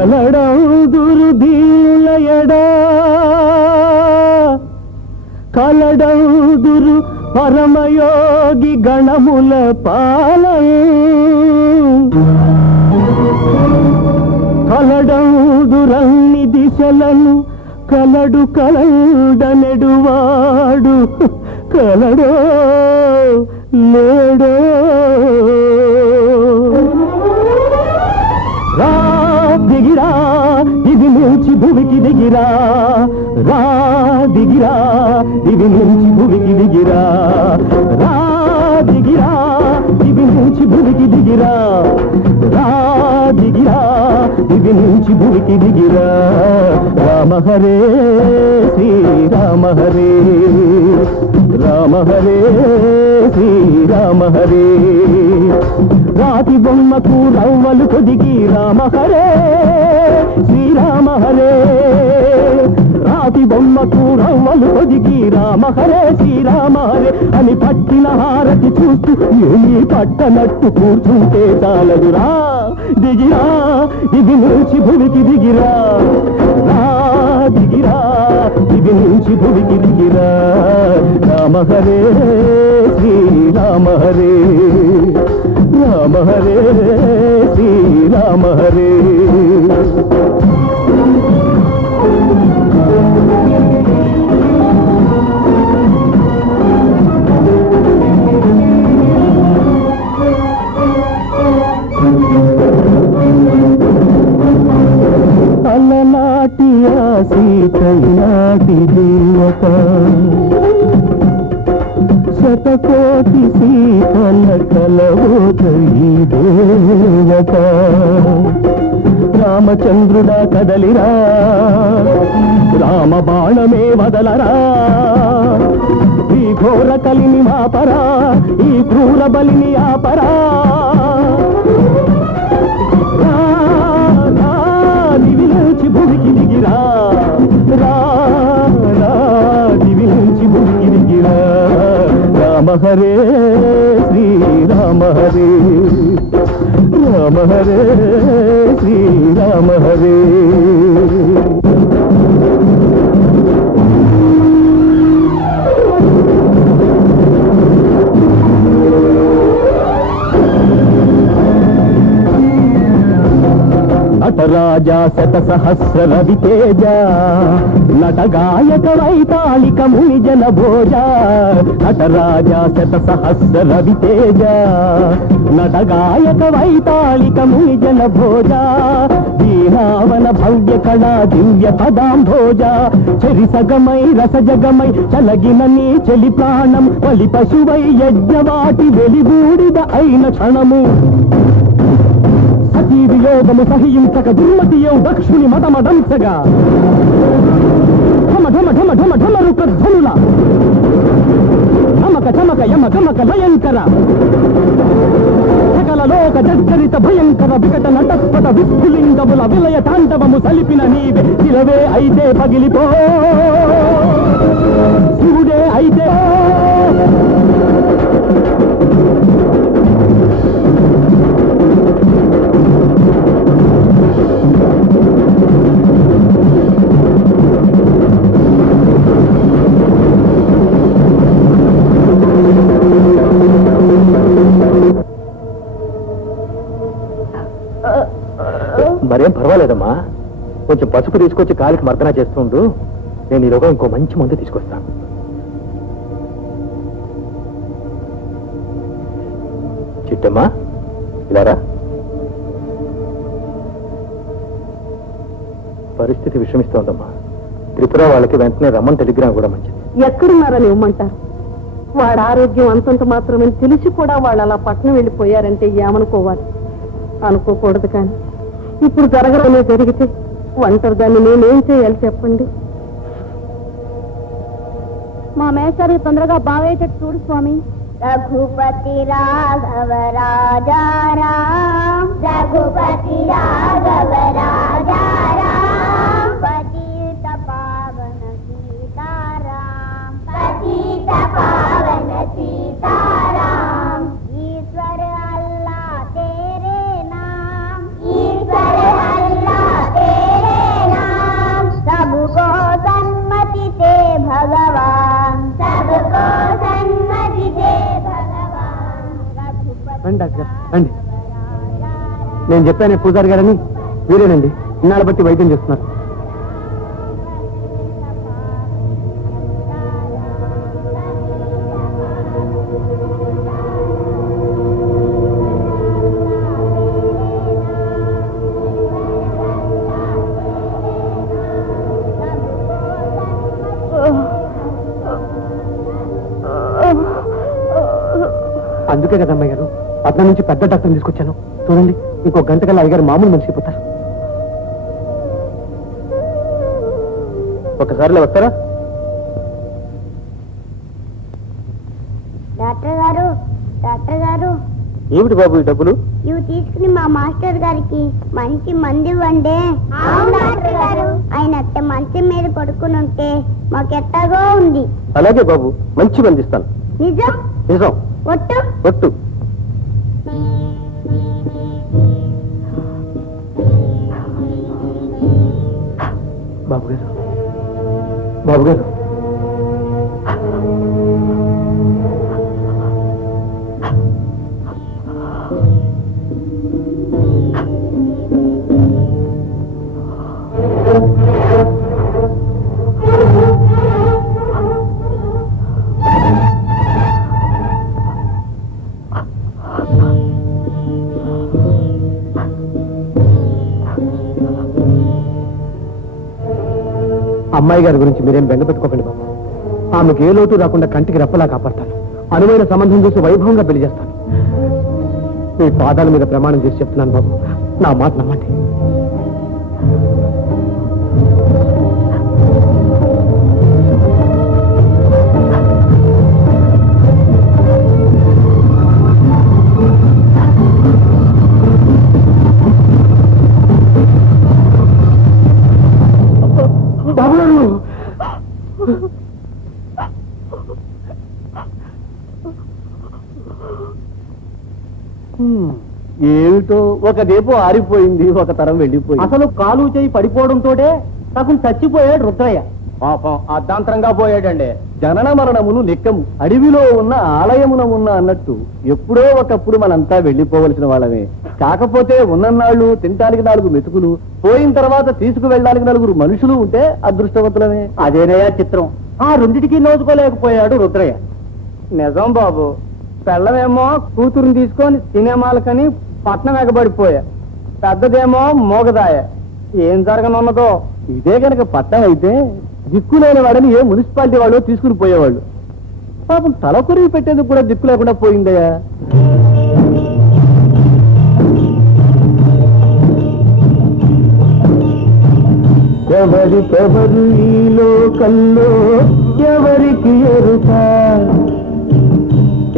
కలడందురు దీనులయడా కలడందురు పరమయోగి గణముల పాలం కలడందురన్ని దిశలను కలడు కలడనెడువాడు కలడో లేడో రా దిగిరా ఇది నుంచి భూమికి దిగిరా రా దిగిరా ఇది నుంచి భూమికి దిగిరా రా దిగిరా ఇది నుంచి భూమికి దిగిరా రా దిగిరా ఇది నుంచి భూమికి దిగిరా రామ హరే శ్రీరామ హరే రామ హరే శ్రీరామ హరే రాతి బొమ్మకు రవ్వలు కొదిగి రామ హరే శ్రీరామ హరే రాతి బొమ్మకు రవ్వలు కొదిగి రామ హరే శ్రీరామ హరే అని పట్టిన హారతి చూస్తూ ఏమీ పట్టనట్టు కూర్చుంటే చాలదురా దిగిరా ఇది నుంచి భూమికి దిగిరా రా దిగిరా ఇది నుంచి భూమికి దిగిరా రామ హరే శ్రీరామ హరే రామ హరే శ్రీరామ హరే అలనాటి ఆ సీతనాటి దేవత శతకోటి సీతల కలవోత ఈ దేవత రామచంద్రుడా కదలిరా రామ బాణమే వదలరా ఈ ఘోర కలిని మాపరా ఈ క్రూర బలిని ఆపరా దివి నుంచి భూమికి దిగిరా రా దివి నుంచి భూమికి దిగిరా రామ హరే శ్రీరామ హరే రామ హరే శ్రీరామ హరే నటరాజా శత సహస్ర రవితేజ నటగాయక వైతాళిక ముని జన భోజ నటరాజా శత సహస్ర రవితేజ నటగాయక వైతాళిక ముని జన భోజ దీనావన భవ్య కళా దివ్య పదాంభోజ చరిసగమై రసజగమై చలగిన నీ చెలి ప్రాణం బలి పశువై యజ్ఞవాటి వెలిగూడిద అయిన క్షణము సతీ వియోగము సహించక దుర్మతియౌ దక్షుని మతమదంసగా ఢమ ఢమ ఢమ ఢమ ఢమరుక ధ్వనుల నమక చమక యమ గమక భయంకర సకల లోక జర్జరిత భయంకర వికట నటస్పట విస్ఫులింగముల విలయ తాండవము సలిపిన నీవే శిలవే అయితే పగిలిపో శివుడే అయితే మరేం పర్వాలేదమ్మా కొంచెం పసుపు తీసుకొచ్చి కాలికి మర్దన చేస్తుండు నేను ఈలోగా ఇంకో మంచి మందు తీసుకొస్తాను చిట్టమ్మా ఇలారా పరిస్థితి విషమిస్తోందమ్మా త్రిపుర వాళ్ళకి వెంటనే రమ్మని టెలిగ్రామ్ కూడా మంచిది ఎక్కడున్నారని ఇవ్వమంటారు వాడు ఆరోగ్యం అంతంత మాత్రమే తెలిసి కూడా వాళ్ళు అలా పట్నం వెళ్ళిపోయారంటే ఏమనుకోవాలి అనుకోకూడదు కానీ ఇప్పుడు జరగడమే జరిగితే ఒంటరి దాన్ని నేనేం చేయాలి చెప్పండి మా మేస్టారికి తొందరగా బాగయ్యేటట్టు చూడు స్వామి రఘుపతి రాఘవ రాజా రామ్ రఘుపతి రాఘవ రాజా రామ్ పతిత పావన సీతారాం పతిత పావన సీతారాం ईश्वर अल्लाह तेरे नाम ईश्वर अल्लाह రండి డాక్టర్ గారు రండి. నేను చెప్పాను పూజారి గారని, వీరేనండి ఇన్నాళ్ళ బట్టి వైద్యం చేస్తున్నారు. అందుకే కదా అమ్మాయి గారు పట్నం నుంచి పెద్ద డాక్టర్ తీసుకొచ్చాను. చూడండి, ఇంకో గంట కల్లా అయ్యగారు మామూలు మనిషి అయిపోతారు. ఒకసారిలో వస్తారా? డాక్టర్ గారు, డాక్టర్ గారు, ఏమిటి బాబు ఈ డబ్బులు? ఇవి తీసుకుని మా మాస్టర్ గారికి మంచి మంది ఇవ్వండి. ఆయన అట్ట మంచం మీద పడుకుని ఉంటే మాకెట్టగా ఉంది. అలాగే బాబు, మంచి మంది ఇస్తాను. నిజం? నిజం. ఒట్టు? ఒట్టు. బాబు గారు, బాబు గారు, అమ్మాయి గారి గురించి మీరేం బెంగ పెట్టుకోకండి బాబు. ఆమెకు ఏ లోటు రాకుండా కంటికి రెప్పలా కాపాడతాను. అనువైన సంబంధం చూసి వైభవంగా పెళ్లి చేస్తాను. మీ పాదాల మీద ప్రమాణం చేసి చెప్తున్నాను బాబు, నా మాట నమ్మండి. ఏమిటో ఒక దీపం ఆరిపోయింది, ఒక తరం వెళ్ళిపోయింది. అసలు కాలు చేయి పడిపోవడంతోటే సగం చచ్చిపోయాడు రుద్రయ్య. పాపం అర్ధాంతరంగా పోయాడండి. జనన మరణములు నిక్కము, అడవిలో ఉన్న ఆలయమున ఉన్న అన్నట్టు ఎప్పుడో ఒకప్పుడు మనంతా వెళ్ళిపోవలసిన వాళ్ళమే. కాకపోతే ఉన్నన్నాళ్ళు తినటానికి 4 మెతుకులు, పోయిన తర్వాత తీసుకువెళ్ళడానికి 4 మనుషులు ఉంటే అదృష్టవంతులమే. అదేనయ్యా చిత్రం. ఆ రెండిటికి నోచుకోలేకపోయాడు రుద్రయ్య. నిజం బాబు, పెళ్ళమేమో కూతురుని తీసుకొని సినిమాలకని పట్నం ఎగబడిపోయా, పెద్దదేమో మోగదాయ. ఏం జరగనున్నదో. ఇదే కనుక పట్నం అయితే దిక్కులేని వాడని ఏ మున్సిపాలిటీ వాళ్ళు తీసుకుని పోయేవాళ్ళు. పాపం తలకొరివి పెట్టేందుకు కూడా దిక్కు లేకుండా పోయిందయ్యా. ఎవరికెవరు ఈ లోకంలో ఎవరికి ఎరుక,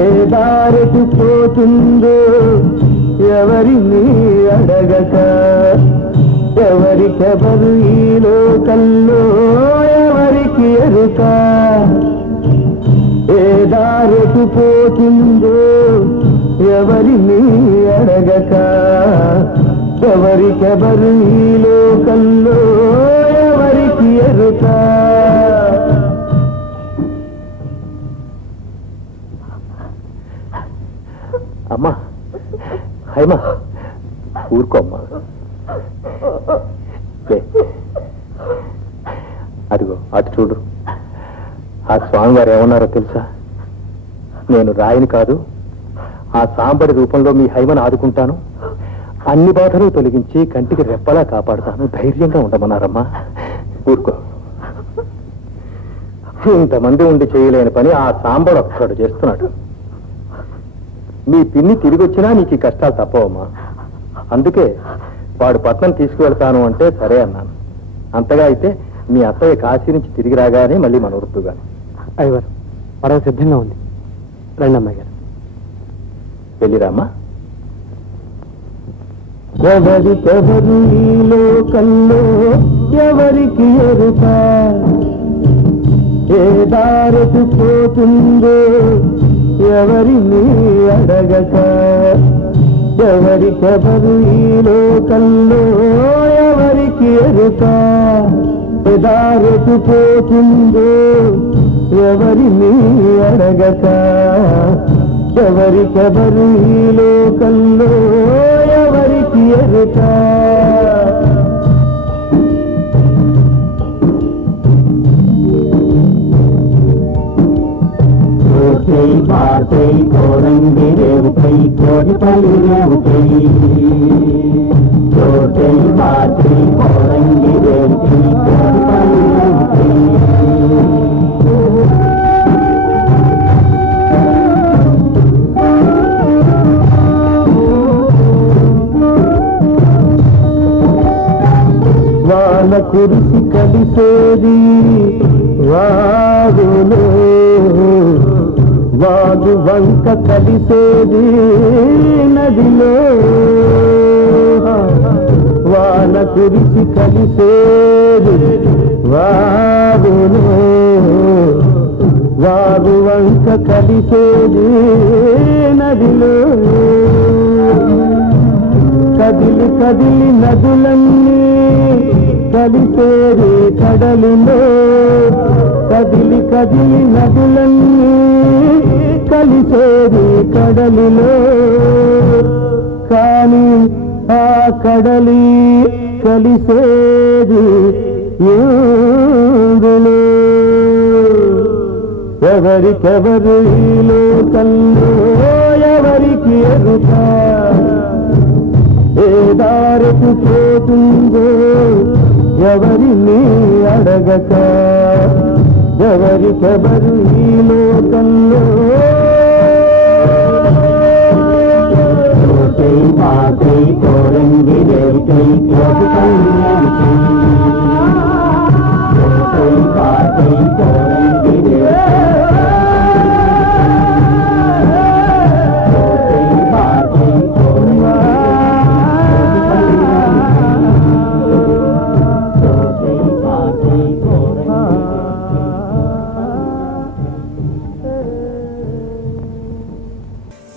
ఏ దారికి పోతుందో ఎవరిని అడగక. ఎవరికెవరు ఈ లోకంలో ఎవరికి ఎరుక, ఏ దారికి పోతుందో ఎవరిని అడగక. ఎవరికెవరు ఈ లోకంలో ఎవరికి ఎరుక. అమ్మా, హైమా, ఊరుకో అమ్మా. అదిగో అటు చూడు, ఆ స్వామివారు ఏమన్నారో తెలుసా? నేను రాయిని కాదు, ఆ సాంబడి రూపంలో మీ హైమను ఆదుకుంటాను, అన్ని బాధలు తొలగించి కంటికి రెప్పలా కాపాడుతాను, ధైర్యంగా ఉండమన్నారమ్మా. ఊరుకో. ఇంతమంది ఉండి చేయలేని పని ఆ సాంబడు ఒక్కడు చేస్తున్నాడు. మీ పిన్ని తిరిగి వచ్చినా నీకు ఈ కష్టాలు తప్పవమ్మా. అందుకే వాడు పట్నం తీసుకువెళ్తాను అంటే సరే అన్నాను. అంతగా అయితే మీ అత్తయ్య కాశీ నుంచి తిరిగి రాగానే మళ్ళీ మన వృత్తుగాను. అయ్యవారు పడవ సిద్ధంగా ఉంది, రండి అమ్మాయి గారు. వెళ్ళిరామ్మా. ఎవరికెవరు ఈ లోకంలో ఎవరికి ఎరుక, ఏ దారికి పోతుందో ఎవరిని అడగక. ఎవరికెవరు ఈ లోకంలో ఎవరికి ఎరుక, ఏ దారికి పోతుందో ఎవరిని అడగక. ఎవరికెవరు ఈ లోకంలో ఎవరికి ఎరుక కోటై పాటై కోరంగి రేవుకై కోడిపల్లి రేవుకై కోటై పాటై కోరంగి రేవుకై కోడిపల్లి రేవుకై వాన కురిసి కలిసేది వాగులో వాగు వంక కలిసేది నదిలో వాన కురిసి కలిసేది వాగులో వాగు వంక కలిసేది నదిలో కదిలి కదిలి నదులన్నీ కలిసేది కడలిలో కదిలి కదిలి నదులన్నీ కలిసేది కడలిలో కానీ ఆ కడలి కలిసేది ఎందులో ఎవరికెవరు ఈ లోకంలో ఎవరికి ఎరుక ఏ దారికి పోతుందో ఎవరిని అడగక ఎవరికెవరు ఈ లోకంలో కోటై పాటై కోరంగి రేవుకై కోడిపల్లి రేవుకై కోటై పాటై కోరంగి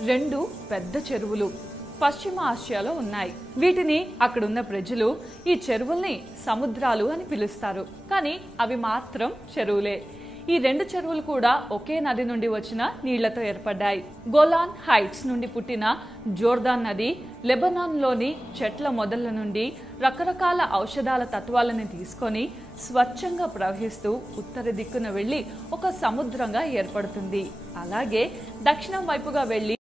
రెండు పెద్ద చెరువులు పశ్చిమ ఆసియాలో ఉన్నాయి. వీటిని అక్కడున్న ప్రజలు ఈ చెరువుల్ని సముద్రాలు అని పిలుస్తారు. కానీ అవి మాత్రం చెరువులే. ఈ రెండు చెరువులు కూడా ఒకే నది నుండి వచ్చిన నీళ్లతో ఏర్పడ్డాయి. గోలాన్ హైట్స్ నుండి పుట్టిన జోర్దాన్ నది లెబనాన్లోని చెట్ల మొదళ్ల నుండి రకరకాల ఔషధాల తత్వాలను తీసుకొని స్వచ్ఛంగా ప్రవహిస్తూ ఉత్తర దిక్కున వెళ్లి ఒక సముద్రంగా ఏర్పడుతుంది. అలాగే దక్షిణం వైపుగా వెళ్లి